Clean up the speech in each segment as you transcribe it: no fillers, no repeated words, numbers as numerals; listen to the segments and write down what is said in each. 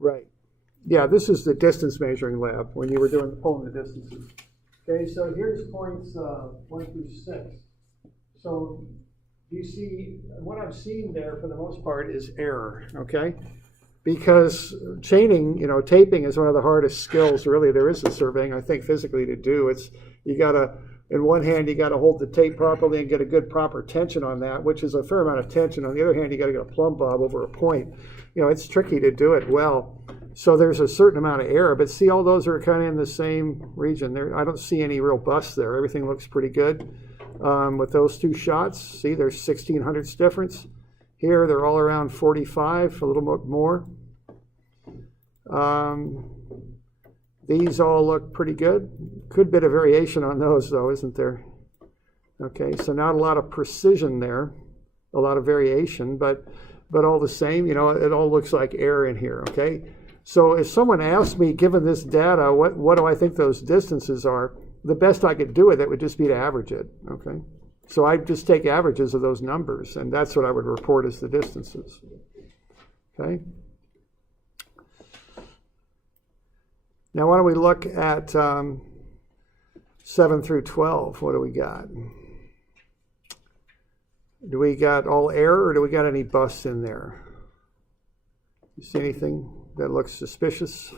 Right. Yeah, this is the distance measuring lab when you were pulling the distances. Okay, so here's points 1 through 6. So you see, what I've seen there for the most part is error, okay? Because chaining, taping is one of the hardest skills really there is in surveying, I think, physically to do. You gotta, in one hand, you gotta hold the tape properly and get a good proper tension on that, which is a fair amount of tension. On the other hand, you gotta get a plumb bob over a point. It's tricky to do it well. So there's a certain amount of error, but see, all those are kind of in the same region. I don't see any real bust there. Everything looks pretty good. With those two shots, see, there's 1600ths difference. Here, they're all around 45, a little bit more. These all look pretty good. Good bit of variation on those, though, isn't there? Okay, so not a lot of precision there, a lot of variation, but all the same, it all looks like error in here, okay? So if someone asked me, given this data, what do I think those distances are, the best I could do with it would just be to average it, okay? So I just take averages of those numbers, and that's what I would report as the distances, okay? Now why don't we look at 7 through 12, what do we got? Do we got all error, or do we got any busts in there? You see anything that looks suspicious?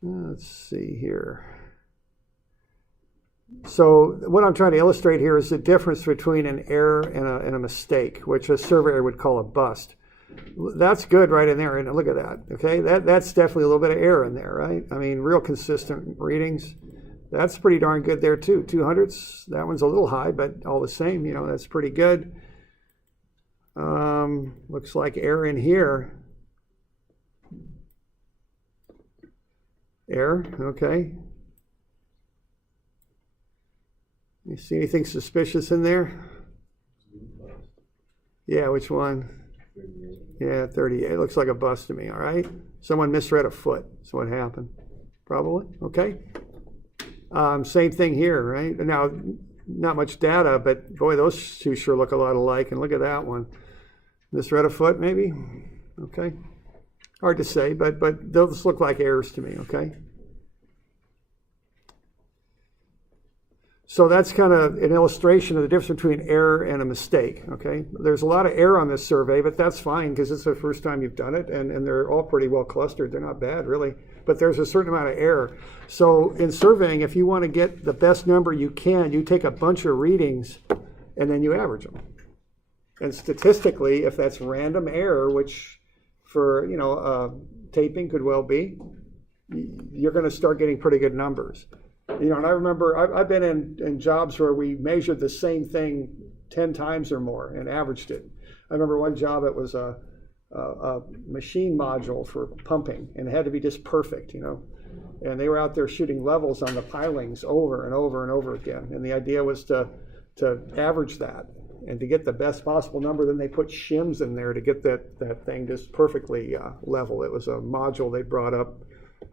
Let's see here. So what I'm trying to illustrate here is the difference between an error and a mistake, which a surveyor would call a bust. That's good right in there, and look at that, okay? That's definitely a little bit of error in there, right? I mean, real consistent readings. That's pretty darn good there too. 200ths, that one's a little high, but all the same, that's pretty good. Looks like error in here. Error, okay. You see anything suspicious in there? Yeah, which one? Yeah, 38. It looks like a bust to me, all right? Someone misread a foot. That's what happened. Probably, okay. Same thing here, right? Now, not much data, but boy, those two sure look a lot alike. And look at that one. Misread a foot, maybe? Okay. Hard to say, but those look like errors to me, okay? So that's kind of an illustration of the difference between error and a mistake, okay? There's a lot of error on this survey, but that's fine because it's the first time you've done it, and they're all pretty well clustered. They're not bad, really, but there's a certain amount of error. So in surveying, if you want to get the best number you can, you take a bunch of readings, and then you average them. And statistically, if that's random error, which for, taping could well be, you're going to start getting pretty good numbers. And I remember I've been in jobs where we measured the same thing 10 times or more and averaged it. I remember one job, it was a machine module for pumping, and it had to be just perfect, And they were out there shooting levels on the pilings over and over and over again. And the idea was to average that and to get the best possible number. Then they put shims in there to get that thing just perfectly level. It was a module they brought up.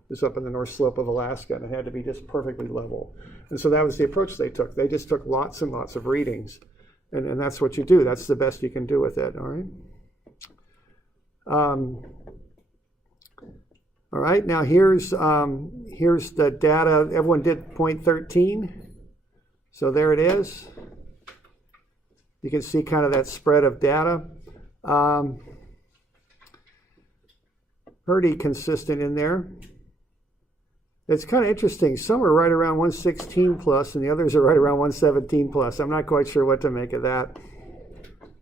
This up in the North Slope of Alaska, and it had to be just perfectly level. And so that was the approach they took. They just took lots and lots of readings, and that's what you do. That's the best you can do with it, all right? All right, now here's the data. Everyone did point 13, so there it is. You can see kind of that spread of data. Pretty consistent in there. It's kind of interesting. Some are right around 116 plus, and the others are right around 117 plus. I'm not quite sure what to make of that.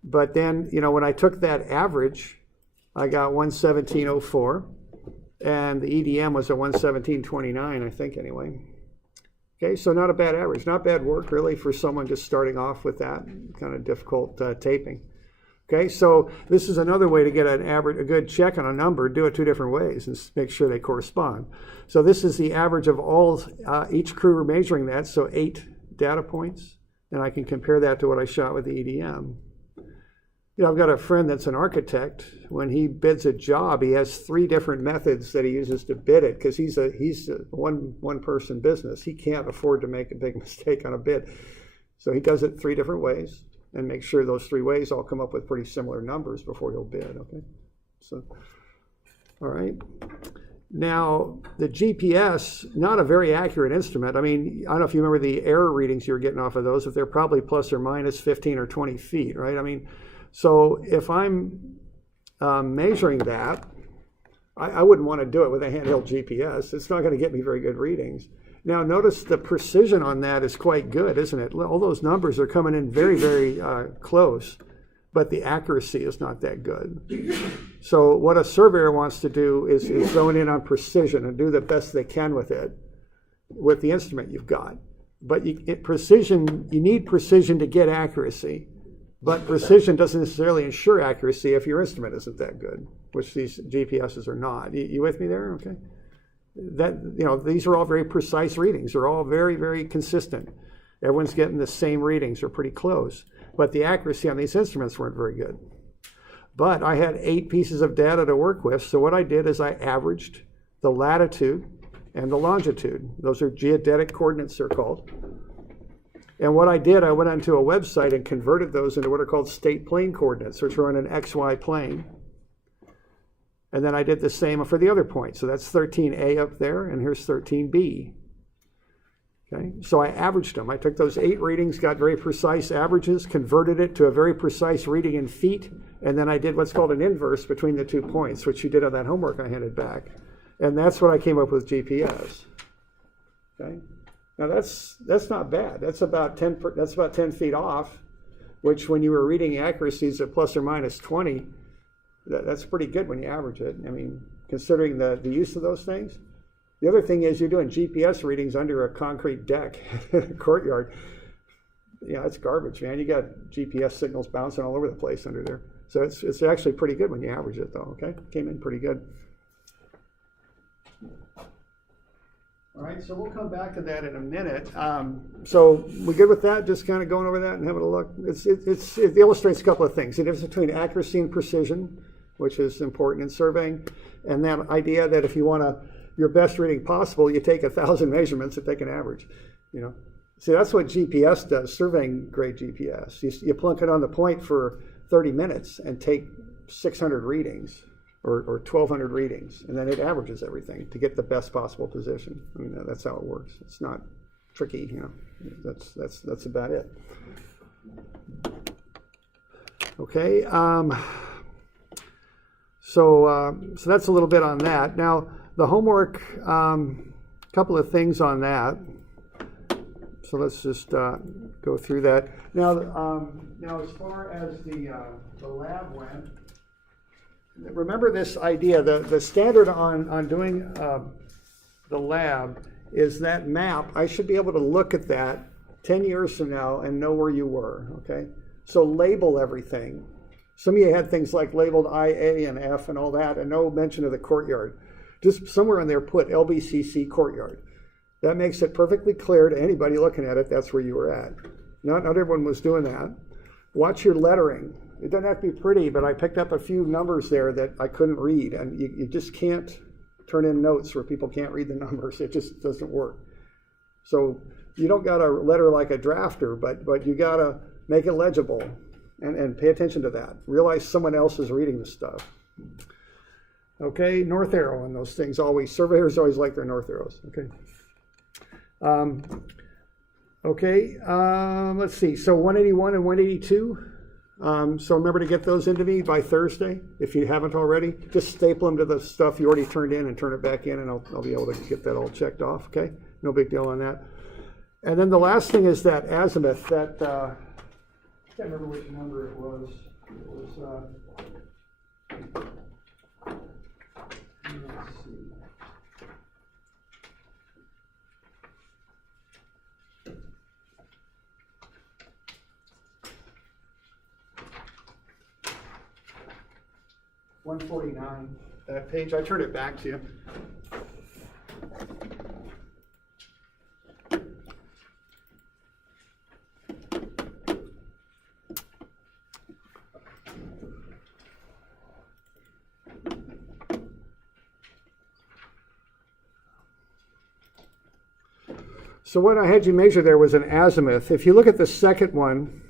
But then, when I took that average, I got 117.04, and the EDM was a 117.29, I think, anyway. Okay, so not a bad average. Not bad work, really, for someone just starting off with that kind of difficult taping. Okay, so this is another way to get a good check on a number. Do it two different ways and make sure they correspond. So this is the average of all, each crew measuring that, so 8 data points. And I can compare that to what I shot with the EDM. I've got a friend that's an architect. When he bids a job, he has 3 different methods that he uses to bid it because he's a one-person business. He can't afford to make a big mistake on a bid. So he does it 3 different ways. and make sure those three ways all come up with pretty similar numbers before you'll bid, okay? So, all right. Now, the GPS, not a very accurate instrument. I mean, I don't know if you remember the error readings you were getting off of those, if they're probably plus or minus 15 or 20 feet, right? I mean, so if I'm measuring that, I wouldn't want to do it with a handheld GPS. It's not going to get me very good readings. Now, notice the precision on that is quite good, isn't it? All those numbers are coming in very, very close, but the accuracy is not that good. So what a surveyor wants to do is zone in on precision and do the best they can with it, with the instrument you've got. But you need precision to get accuracy. But precision doesn't necessarily ensure accuracy if your instrument isn't that good, which these GPSs are not. You with me there? Okay. These are all very precise readings. They're all very, very consistent. Everyone's getting the same readings or pretty close. But the accuracy on these instruments weren't very good. But I had 8 pieces of data to work with, so what I did is I averaged the latitude and the longitude. Those are geodetic coordinates, they're called. And what I did, I went onto a website and converted those into what are called state plane coordinates, which are on an XY plane. And then I did the same for the other point. So that's 13A up there, and here's 13B. Okay, so I averaged them. I took those 8 readings, got very precise averages, converted it to a very precise reading in feet, and then I did what's called an inverse between the 2 points, which you did on that homework I handed back. And that's what I came up with GPS. Okay, now that's not bad. That's about 10 feet off, which when you were reading accuracies at plus or minus 20, that's pretty good when you average it. I mean, considering the use of those things. The other thing is you're doing GPS readings under a concrete deck in a courtyard. Yeah, it's garbage, man. You got GPS signals bouncing all over the place under there. So it's actually pretty good when you average it, though, okay? Came in pretty good. All right, so we'll come back to that in a minute. So we good with that? Just kind of going over that and having a look? It illustrates a couple of things. The difference between accuracy and precision, which is important in surveying, and that idea that if you want your best reading possible, you take 1,000 measurements and take an average. See, that's what GPS does, surveying grade GPS. You plunk it on the point for 30 minutes and take 600 readings or 1,200 readings, and then it averages everything to get the best possible position. I mean, that's how it works. It's not tricky, That's about it. Okay. So that's a little bit on that. Now, the homework, couple of things on that. So let's just go through that. Now as far as the lab went, remember this idea. The standard on doing the lab is that map. I should be able to look at that 10 years from now and know where you were. Okay. So label everything. Some of you had things like labeled I, A, and F and all that, and no mention of the courtyard. Just somewhere in there put LBCC courtyard. That makes it perfectly clear to anybody looking at it that's where you were at. Not everyone was doing that. Watch your lettering. It doesn't have to be pretty, but I picked up a few numbers there that I couldn't read, and you just can't turn in notes where people can't read the numbers. It just doesn't work. So you don't got to letter like a drafter, but you got to make it legible and pay attention to that. Realize someone else is reading the stuff. Okay, north arrow and those things always. Surveyors always like their north arrows. Okay. Let's see. So 181 and 182. So remember to get those into me by Thursday if you haven't already. Just staple them to the stuff you already turned in and turn it back in, and I'll be able to get that all checked off. Okay, no big deal on that. And then the last thing is that azimuth. That I can't remember which number it was. It was. Let's see. $149. That page. I turned it back to you. So what I had you measure there was an azimuth. If you look at the second one,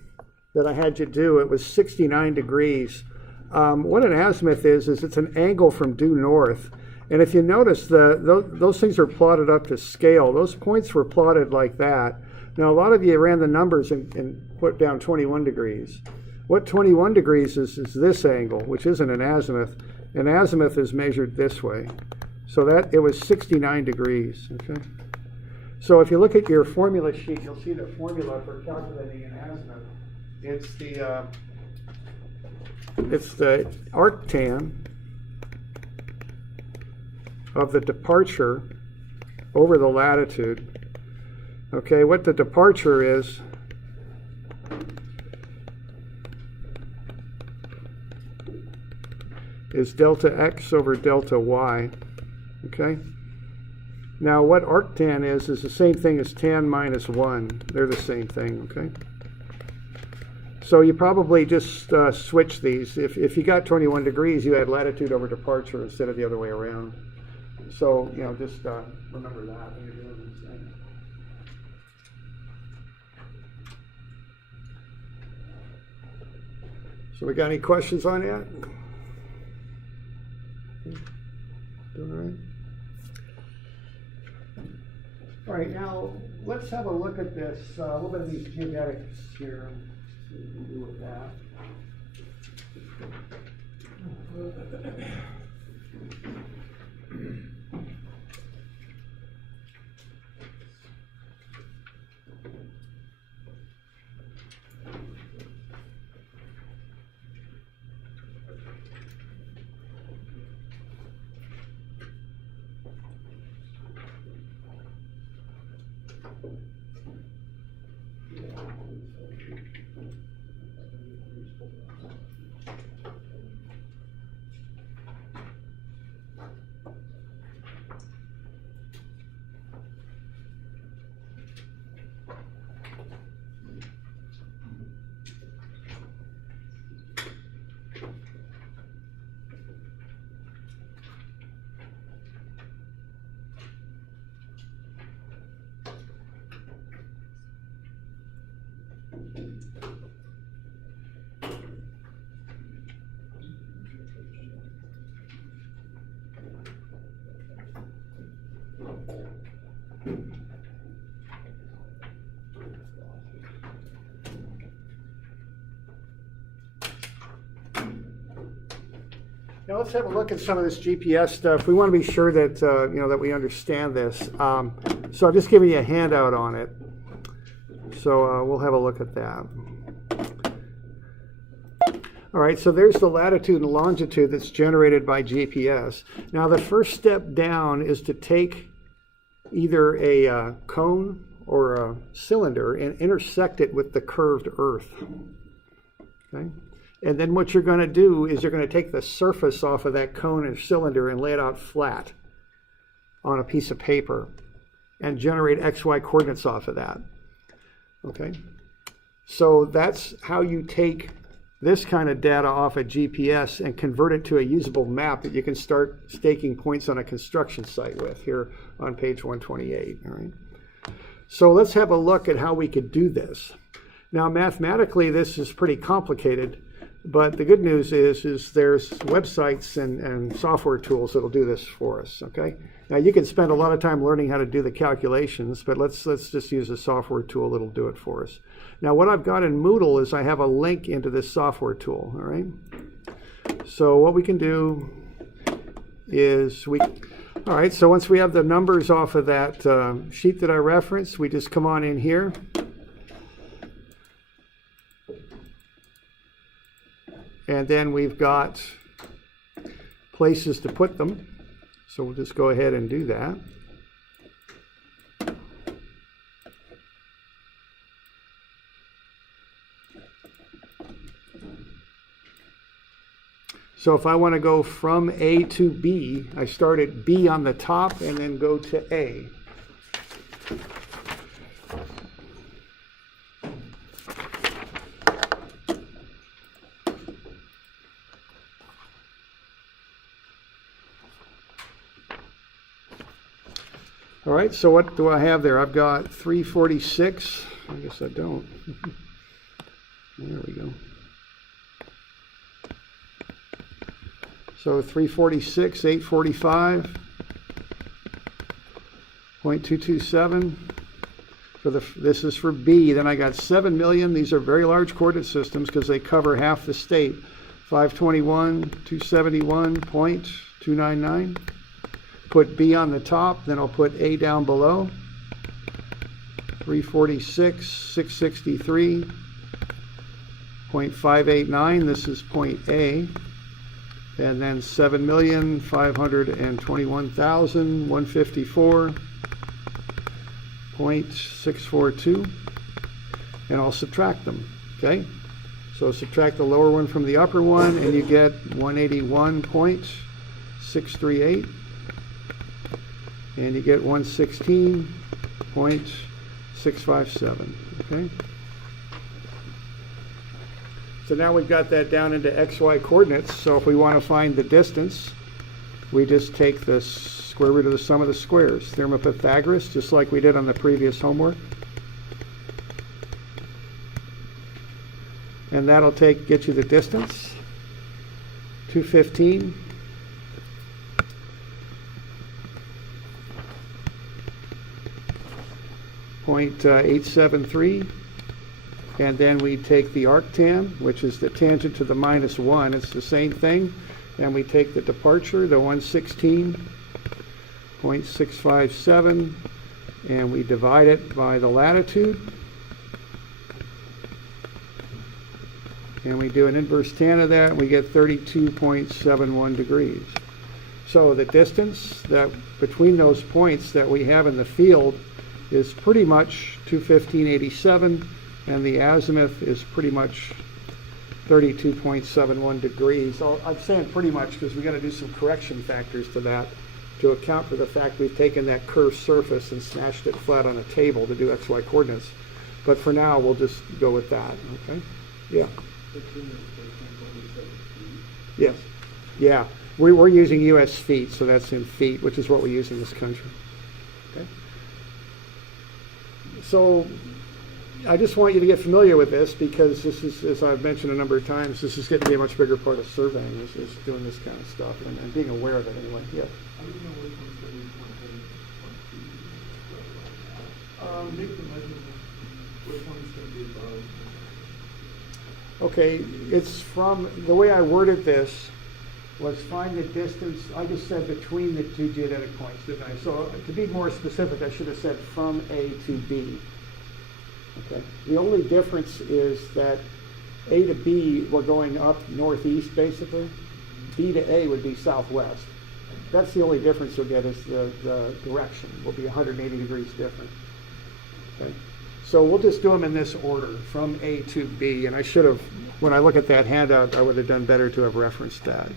that I had you do, it was 69 degrees. What an azimuth is it's an angle from due north. And if you notice, those things are plotted up to scale. Those points were plotted like that. Now, a lot of you ran the numbers and put down 21 degrees. What 21 degrees is this angle, which isn't an azimuth. An azimuth is measured this way. So that it was 69 degrees. Okay. So if you look at your formula sheet, you'll see the formula for calculating an azimuth. It's the arctan of the departure over the latitude. Okay, what the departure is delta x over delta y. Okay. Now what arctan is the same thing as tan minus 1. They're the same thing, okay? So you probably just switch these. If you got 21 degrees, you had latitude over departure instead of the other way around. So, you know, just remember that when you're doing these things. So we got any questions on that? Doing all right? All right, now let's have a look at this, a little bit of these geodetics here. See what we can do with that. Now let's have a look at some of this GPS stuff. We want to be sure that that we understand this. So I've just given you a handout on it. So we'll have a look at that. All right, so there's the latitude and longitude that's generated by GPS. Now the first step down is to take either a cone or a cylinder and intersect it with the curved Earth. Okay? And then what you're going to do is you're going to take the surface off of that cone or cylinder and lay it out flat on a piece of paper and generate XY coordinates off of that. Okay? So that's how you take this kind of data off a GPS and convert it to a usable map that you can start staking points on a construction site with here on page 128. All right? So let's have a look at how we could do this. Now mathematically this is pretty complicated. But the good news is there's websites and software tools that'll do this for us, okay? Now you can spend a lot of time learning how to do the calculations, but let's just use a software tool that'll do it for us. Now what I've got in Moodle is I have a link into this software tool, all right? So what we can do is all right, so once we have the numbers off of that sheet that I referenced, we just come on in here. And then we've got places to put them. So we'll just go ahead and do that. So if I want to go from A to B, I start at B on the top and then go to A. All right, so what do I have there? I've got 346. I guess I don't. There we So 346, 845, 0.227. This is for B. Then I got 7 million. These are very large coordinate systems because they cover half the state. 521, 271.299. Put B on the top, then I'll put A down below. 346, 663.589. This is point A. And then 7,521,154.642. And I'll subtract them. Okay? So subtract the lower one from the upper one, and you get 181.638. And you get 116.657. Okay? So now we've got that down into XY coordinates. So if we want to find the distance, we just take the square root of the sum of the squares. Theorem of Pythagoras, just like we did on the previous homework. And that'll get you the distance. 215. .873, and then we take the arctan, which is the tangent to the -1. It's the same thing. And we take the departure, the 116.657, and we divide it by the latitude. And we do an inverse tan of that, and we get 32.71 degrees. So the distance that between those points that we have in the field is pretty much 215.87, and the azimuth is pretty much 32.71 degrees. I'm saying pretty much because we got to do some correction factors to that to account for the fact we've taken that curved surface and smashed it flat on a table to do XY coordinates. But for now, we'll just go with that. Okay? Yeah. Yes. Yeah. We're using U.S. feet, so that's in feet, which is what we use in this country. Okay. So I just want you to get familiar with this because this is, as I've mentioned a number of times, this is getting to be a much bigger part of surveying, is doing this kind of stuff and being aware of it anyway. Yeah. Okay, it's from, the way I worded this was find the distance, I just said between the two geodetic points, didn't I? So to be more specific, I should have said from A to B. Okay. The only difference is that A to B, we're going up northeast basically. B to A would be southwest. That's the only difference you'll get is the direction will be 180 degrees different. Okay. So we'll just do them in this order, from A to B. And I should have, when I look at that handout, I would have done better to have referenced that.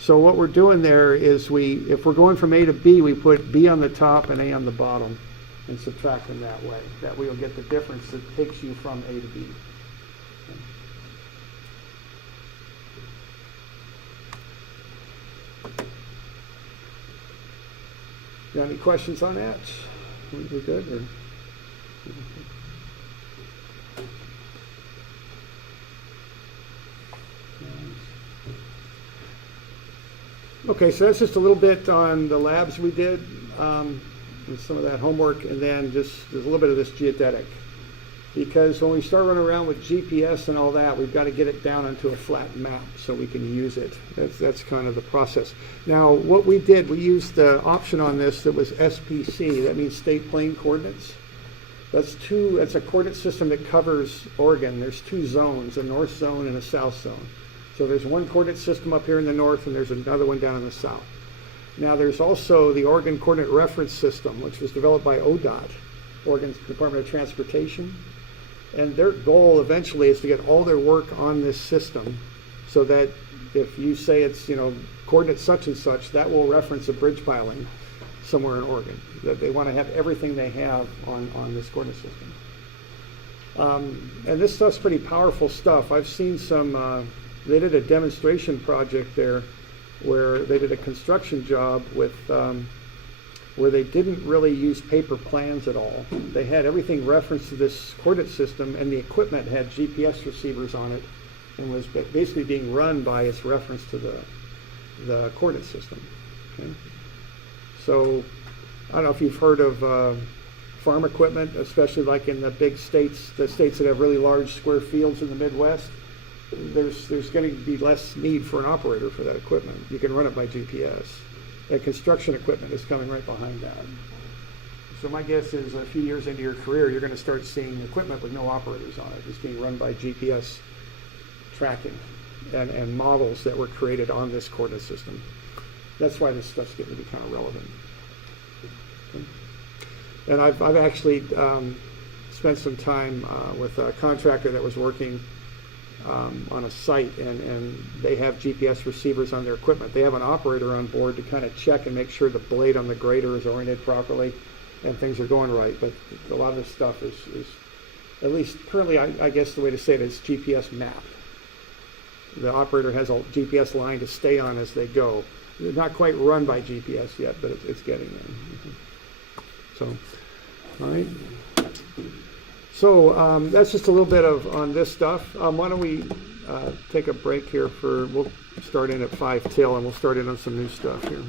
So what we're doing there is if we're going from A to B, we put B on the top and A on the bottom and subtract them that way. That way you'll get the difference that takes you from A to B. You got any questions on that? We good? Or? Okay, so that's just a little bit on the labs we did, and some of that homework, and then just there's a little bit of this geodetic. Because when we start running around with GPS and all that, we've got to get it down onto a flat map so we can use it. That's kind of the process. Now, what we did, we used the option on this that was SPC. That means state plane coordinates. That's a coordinate system that covers Oregon. There's two zones, a north zone and a south zone. So there's one coordinate system up here in the north, and there's another one down in the south. Now there's also the Oregon Coordinate Reference System, which was developed by ODOT, Oregon's Department of Transportation. And their goal eventually is to get all their work on this system so that if you say it's, coordinate such and such, that will reference a bridge piling somewhere in Oregon. That they want to have everything they have on this coordinate system. And this stuff's pretty powerful stuff. I've seen some, they did a demonstration project there where they did a construction job with where they didn't really use paper plans at all. They had everything referenced to this coordinate system, and the equipment had GPS receivers on it and was basically being run by its reference to the coordinate system. Okay? So I don't know if you've heard of farm equipment, especially like in the big states, the states that have really large square fields in the Midwest. There's going to be less need for an operator for that equipment. You can run it by GPS. And construction equipment is coming right behind that. So my guess is a few years into your career, you're going to start seeing equipment with no operators on it. It's being run by GPS tracking and models that were created on this coordinate system. That's why this stuff's getting to be kind of relevant. Okay. And I've actually spent some time with a contractor that was working on a site, and they have GPS receivers on their equipment. They have an operator on board to kind of check and make sure the blade on the grader is oriented properly and things are going right. But a lot of this stuff is at least currently, I guess the way to say it is GPS mapped. The operator has a GPS line to stay on as they go. They're not quite run by GPS yet, but it's getting there. So, all right. So that's just a little bit on this stuff. Why don't we take a break here we'll start in at 5 till, and we'll start in on some new stuff here.